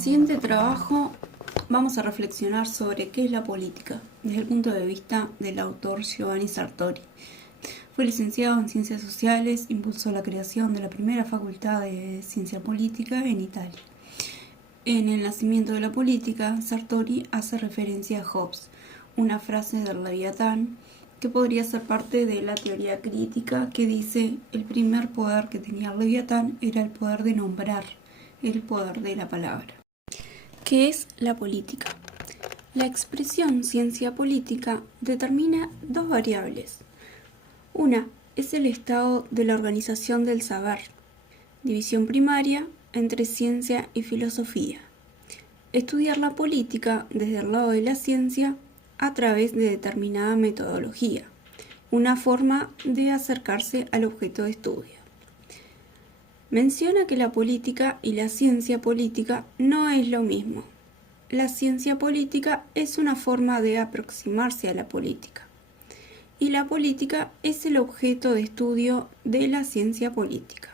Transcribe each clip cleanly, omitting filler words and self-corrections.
siguiente trabajo vamos a reflexionar sobre qué es la política, desde el punto de vista del autor Giovanni Sartori. Fue licenciado en Ciencias Sociales, impulsó la creación de la primera facultad de Ciencia Política en Italia. En El nacimiento de la política, Sartori hace referencia a Hobbes, una frase del Leviatán que podría ser parte de la teoría crítica que dice: el primer poder que tenía el Leviatán era el poder de nombrar, el poder de la palabra. ¿Qué es la política? La expresión ciencia política determina dos variables. Una es el estado de la organización del saber, división primaria entre ciencia y filosofía. Estudiar la política desde el lado de la ciencia a través de determinada metodología, una forma de acercarse al objeto de estudio. Menciona que la política y la ciencia política no es lo mismo. La ciencia política es una forma de aproximarse a la política, y la política es el objeto de estudio de la ciencia política,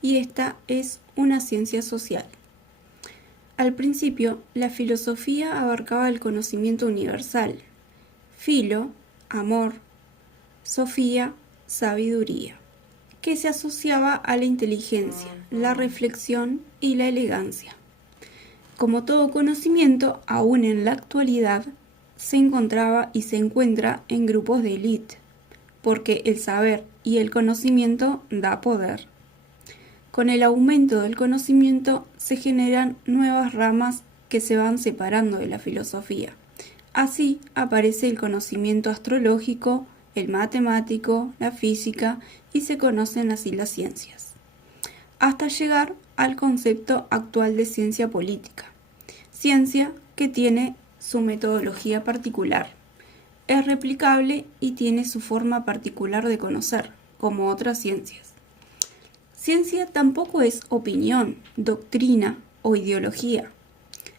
y esta es una ciencia social. Al principio, la filosofía abarcaba el conocimiento universal, filo, amor, sofía, sabiduría, que se asociaba a la inteligencia, la reflexión y la elegancia. Como todo conocimiento, aún en la actualidad, se encontraba y se encuentra en grupos de élite, porque el saber y el conocimiento da poder. Con el aumento del conocimiento se generan nuevas ramas que se van separando de la filosofía. Así aparece el conocimiento astrológico, el matemático, la física, y se conocen así las ciencias, hasta llegar al concepto actual de ciencia política, ciencia que tiene su metodología particular, es replicable y tiene su forma particular de conocer, como otras ciencias. Ciencia tampoco es opinión, doctrina o ideología.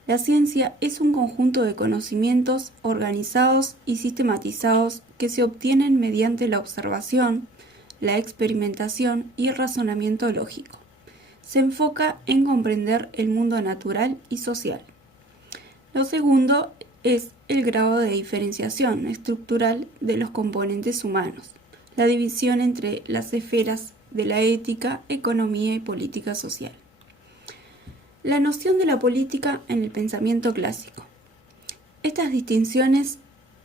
La ciencia es un conjunto de conocimientos organizados y sistematizados que se obtienen mediante la observación, la experimentación y el razonamiento lógico. Se enfoca en comprender el mundo natural y social. Lo segundo es el grado de diferenciación estructural de los componentes humanos, la división entre las esferas de la ética, economía y política social. La noción de la política en el pensamiento clásico. Estas distinciones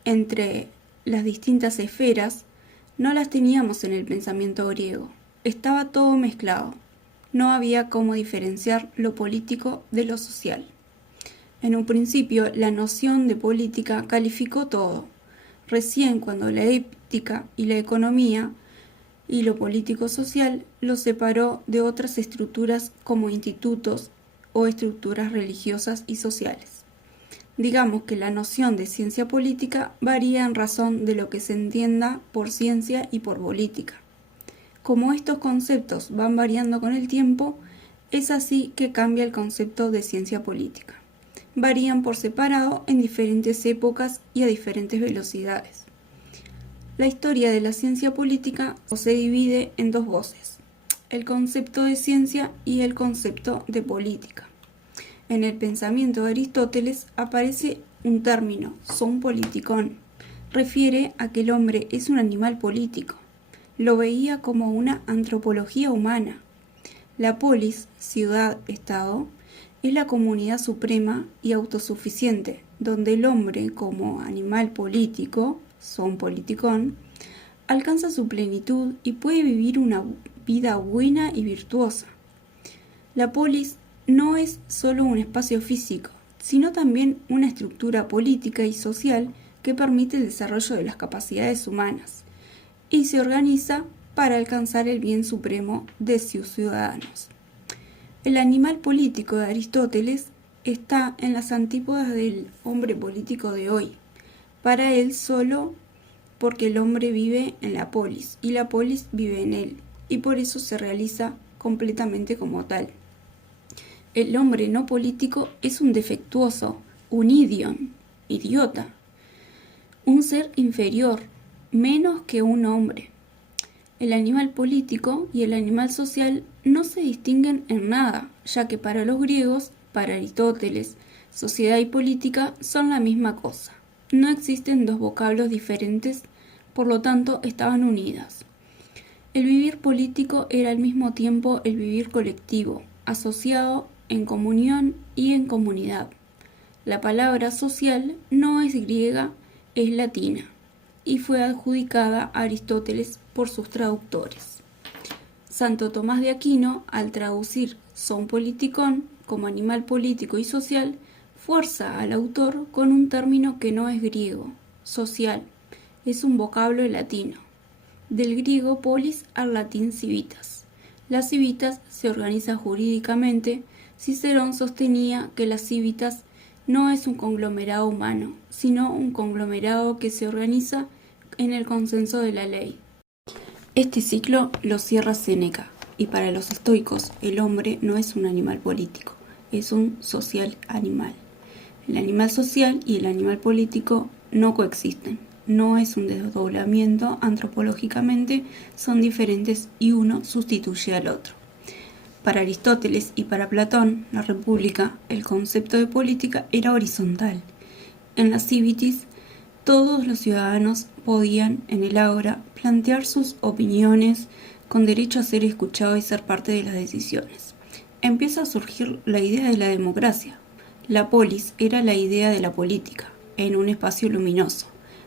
entre las distintas esferas no las teníamos en el pensamiento griego. Estaba todo mezclado. No había cómo diferenciar lo político de lo social. En un principio, la noción de política calificó todo. Recién cuando la ética y la economía y lo político-social lo separó de otras estructuras como institutos o estructuras religiosas y sociales. Digamos que la noción de ciencia política varía en razón de lo que se entienda por ciencia y por política. Como estos conceptos van variando con el tiempo, es así que cambia el concepto de ciencia política. Varían por separado en diferentes épocas y a diferentes velocidades. La historia de la ciencia política se divide en dos voces: el concepto de ciencia y el concepto de política. En el pensamiento de Aristóteles aparece un término, son politikon. Refiere a que el hombre es un animal político. Lo veía como una antropología humana. La polis, ciudad-estado, es la comunidad suprema y autosuficiente, donde el hombre, como animal político, son politikon, alcanza su plenitud y puede vivir una vida buena y virtuosa. La polis no es solo un espacio físico, sino también una estructura política y social que permite el desarrollo de las capacidades humanas y se organiza para alcanzar el bien supremo de sus ciudadanos. El animal político de Aristóteles está en las antípodas del hombre político de hoy. Para él solo porque el hombre vive en la polis y la polis vive en él, y por eso se realiza completamente como tal. El hombre no político es un defectuoso, un idiota, un ser inferior, menos que un hombre. El animal político y el animal social no se distinguen en nada, ya que para los griegos Para Aristóteles, sociedad y política son la misma cosa. No existen dos vocablos diferentes, por lo tanto estaban unidas. El vivir político era al mismo tiempo el vivir colectivo, asociado, en comunión y en comunidad. La palabra social no es griega, es latina, y fue adjudicada a Aristóteles por sus traductores. Santo Tomás de Aquino, al traducir son politikon como animal político y social, fuerza al autor con un término que no es griego, social, es un vocablo latino. Del griego polis al latín civitas. Las civitas se organizan jurídicamente. Cicerón sostenía que las civitas no es un conglomerado humano, sino un conglomerado que se organiza en el consenso de la ley. Este ciclo lo cierra Séneca, y para los estoicos el hombre no es un animal político, es un social animal. El animal social y el animal político no coexisten. No es un desdoblamiento, antropológicamente son diferentes y uno sustituye al otro. Para Aristóteles y para Platón, la república, el concepto de política era horizontal. En la civitas, todos los ciudadanos podían, en el ágora, plantear sus opiniones con derecho a ser escuchados y ser parte de las decisiones. Empieza a surgir la idea de la democracia. La polis era la idea de la política, en un espacio luminoso,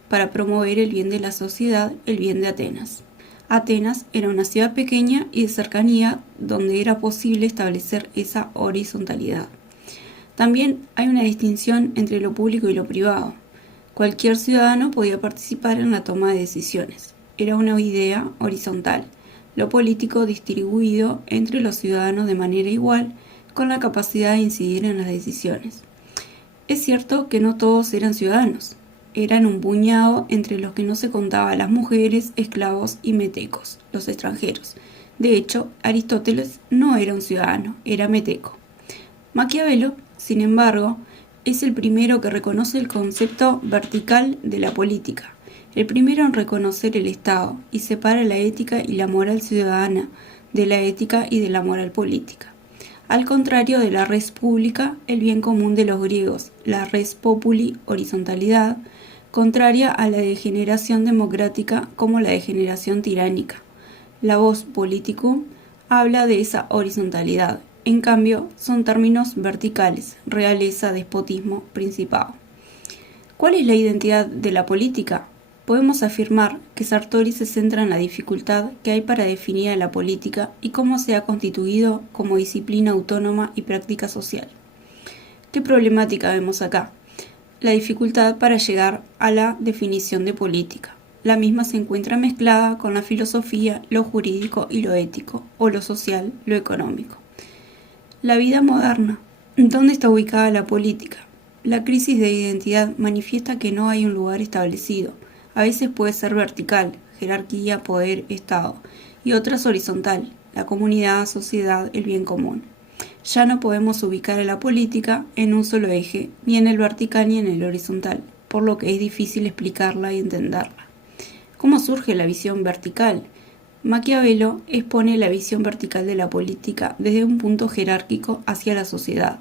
para promover el bien de la sociedad, el bien de Atenas. Atenas era una ciudad pequeña y de cercanía donde era posible establecer esa horizontalidad. También hay una distinción entre lo público y lo privado. Cualquier ciudadano podía participar en la toma de decisiones. Era una idea horizontal, lo político distribuido entre los ciudadanos de manera igual, con la capacidad de incidir en las decisiones. Es cierto que no todos eran ciudadanos. Eran un puñado entre los que no se contaba las mujeres, esclavos y metecos, los extranjeros. De hecho, Aristóteles no era un ciudadano, era meteco. Maquiavelo, sin embargo, es el primero que reconoce el concepto vertical de la política, el primero en reconocer el Estado y separa la ética y la moral ciudadana de la ética y de la moral política. Al contrario de la res pública, el bien común de los griegos, la res populi, horizontalidad, contraria a la degeneración democrática como la degeneración tiránica. La voz politicum habla de esa horizontalidad, en cambio son términos verticales, realeza, despotismo, principado. ¿Cuál es la identidad de la política? Podemos afirmar que Sartori se centra en la dificultad que hay para definir a la política y cómo se ha constituido como disciplina autónoma y práctica social. ¿Qué problemática vemos acá? La dificultad para llegar a la definición de política. La misma se encuentra mezclada con la filosofía, lo jurídico y lo ético, o lo social, lo económico. La vida moderna. ¿Dónde está ubicada la política? La crisis de identidad manifiesta que no hay un lugar establecido. A veces puede ser vertical, jerarquía, poder, Estado, y otras horizontal, la comunidad, sociedad, el bien común. Ya no podemos ubicar a la política en un solo eje, ni en el vertical ni en el horizontal, por lo que es difícil explicarla y entenderla. ¿Cómo surge la visión vertical? Maquiavelo expone la visión vertical de la política desde un punto jerárquico hacia la sociedad.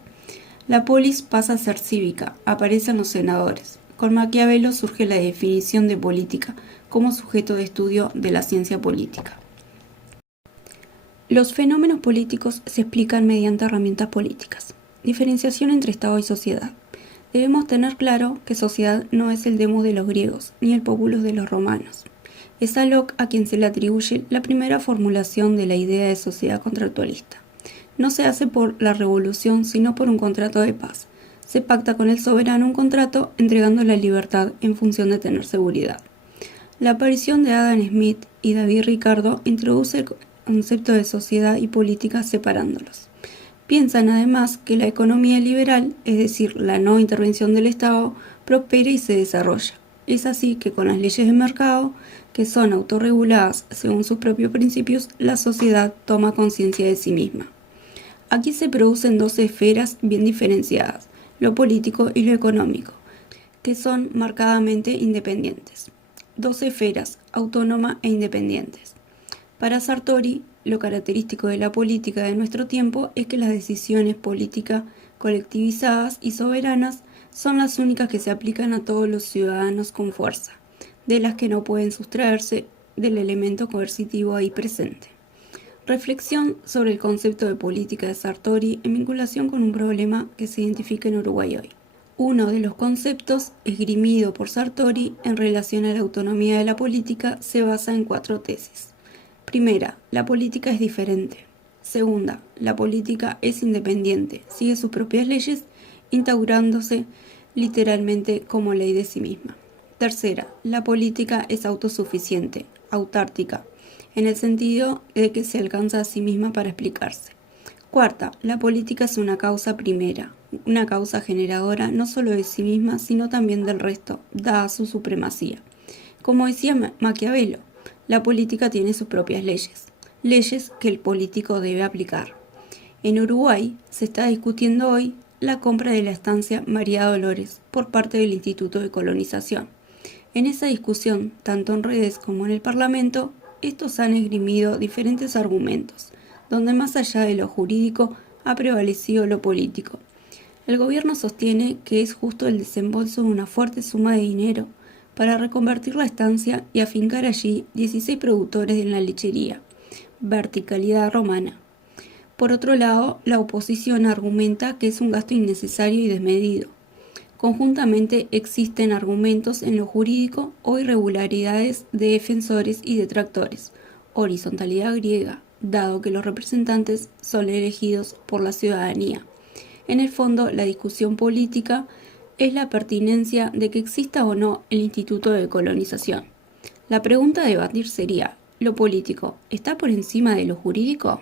La polis pasa a ser cívica, aparecen los senadores. Con Maquiavelo surge la definición de política como sujeto de estudio de la ciencia política. Los fenómenos políticos se explican mediante herramientas políticas. Diferenciación entre Estado y sociedad. Debemos tener claro que sociedad no es el demos de los griegos, ni el populus de los romanos. Es a Locke a quien se le atribuye la primera formulación de la idea de sociedad contractualista. No se hace por la revolución, sino por un contrato de paz. Se pacta con el soberano un contrato entregando la libertad en función de tener seguridad. La aparición de Adam Smith y David Ricardo introduce el concepto de sociedad y política separándolos. Piensan además que la economía liberal, es decir, la no intervención del Estado, prospera y se desarrolla. Es así que con las leyes de mercado, que son autorreguladas según sus propios principios, la sociedad toma conciencia de sí misma. Aquí se producen dos esferas bien diferenciadas, lo político y lo económico, que son marcadamente independientes. Dos esferas, autónoma e independientes. Para Sartori, lo característico de la política de nuestro tiempo es que las decisiones políticas colectivizadas y soberanas, son las únicas que se aplican a todos los ciudadanos con fuerza, de las que no pueden sustraerse del elemento coercitivo ahí presente. Reflexión sobre el concepto de política de Sartori en vinculación con un problema que se identifica en Uruguay hoy. Uno de los conceptos esgrimido por Sartori en relación a la autonomía de la política se basa en 4 tesis. Primera, la política es diferente. Segunda, la política es independiente, sigue sus propias leyes, instaurándose literalmente como ley de sí misma. Tercera, la política es autosuficiente, autártica, en el sentido de que se alcanza a sí misma para explicarse. Cuarta, la política es una causa primera, una causa generadora no solo de sí misma, sino también del resto, dada su supremacía. Como decía Maquiavelo, la política tiene sus propias leyes que el político debe aplicar. En Uruguay se está discutiendo hoy la compra de la estancia María Dolores por parte del Instituto de Colonización. En esa discusión, tanto en redes como en el Parlamento, estos han esgrimido diferentes argumentos, donde más allá de lo jurídico ha prevalecido lo político. El gobierno sostiene que es justo el desembolso de una fuerte suma de dinero para reconvertir la estancia y afincar allí 16 productores en la lechería, verticalidad romana. Por otro lado, la oposición argumenta que es un gasto innecesario y desmedido. Conjuntamente existen argumentos en lo jurídico o irregularidades de defensores y detractores, horizontalidad griega, dado que los representantes son elegidos por la ciudadanía. En el fondo, la discusión política es la pertinencia de que exista o no el Instituto de Colonización. La pregunta a debatir sería, ¿lo político está por encima de lo jurídico?